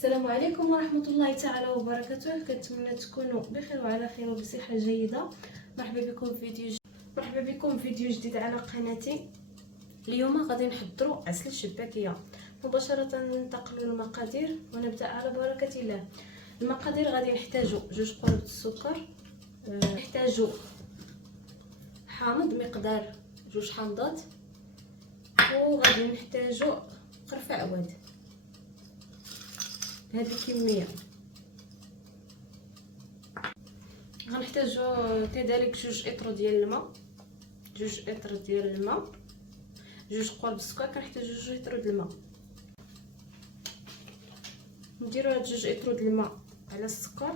السلام عليكم ورحمة الله تعالى وبركاته. كنتمنى تكونوا بخير وعلى خير وبصحة جيدة. مرحبا بكم في فيديو جديد على قناتي. اليوم غادي نحضروا عسل الشباكية. مباشرة ننتقلوا للمقادير ونبدأ على بركة الله. المقادير: غادي نحتاجوا 2 قرب السكر، نحتاجوا حامض مقدار 2 حامضات، وغادي نحتاجوا قرفة عواد بهذه الكميه. غنحتاجوا كذلك 2 اطر ديال الماء، 2 اطر ديال الماء، 2 قرب السكر. كنحتاجوا 2 اطر ديال الماء. نديروا هاد 2 اطر ديال الماء على السكر،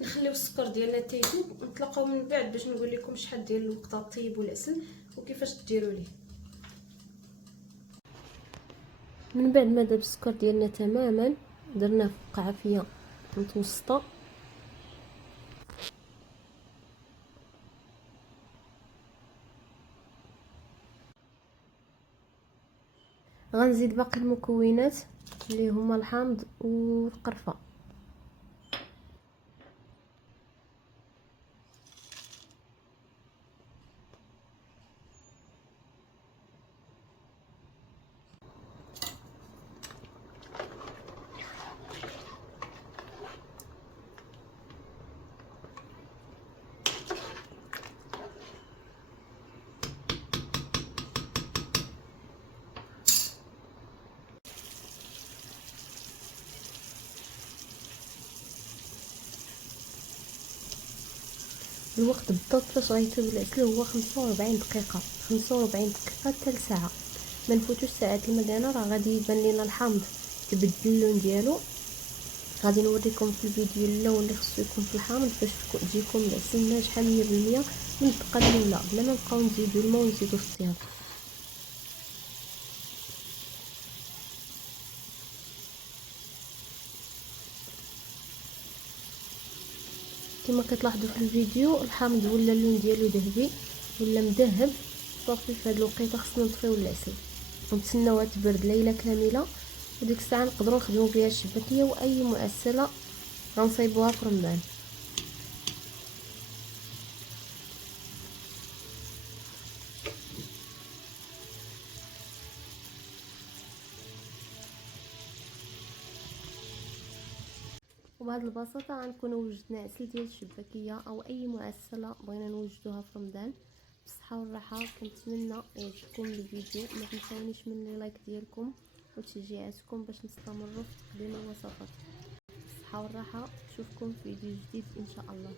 نخليو السكر ديالنا تيذوب ونتلاقاو من بعد باش نقول لكم شحال ديال الوقت طيبوا العسل وكيفاش ديروا ليه. من بعد ما داب السكر ديالنا تماما درناه في قعافيه متوسطه، غنزيد باقي المكونات اللي هما الحامض والقرفه. الوقت بالضبط فاش غيطيب العسل هو 45 دقيقه، 45 دقيقه حتى لساعه. ما نفوتوش ساعه المكانه، راه غادي يبان لينا الحامض تبدل اللون ديالو. غادي نوريكم في الفيديو اللون اللي خصو يكون في الحامض باش تجيكم العسل ناجحه 100% من الدقه الاولى، بلا ما نبقاو نزيدو الماء ونزيدو الصياد. كما كتلاحظوا في الفيديو الحامض ولا اللون ديالو ذهبي ولا مذهب. صافي في هذا الوقيته خصنا نطفيو العسل ونتسناوها تبرد ليله كامله، وديك الساعه نقدروا نخدموا بها الشباكيه واي معسله غنصايبوها في رمضان. وبهذه البساطه غنكونوا وجدنا عسل ديال الشباكيه او اي معسله بغينا نوجدوها في رمضان بالصحه والراحه. كنتمنى يعجبكم الفيديو، ما تنساونيش من اللايك ديالكم وتشجيعاتكم باش نستمروا في تقديم الوصفات. بالصحه والراحه، نشوفكم في فيديو جديد ان شاء الله.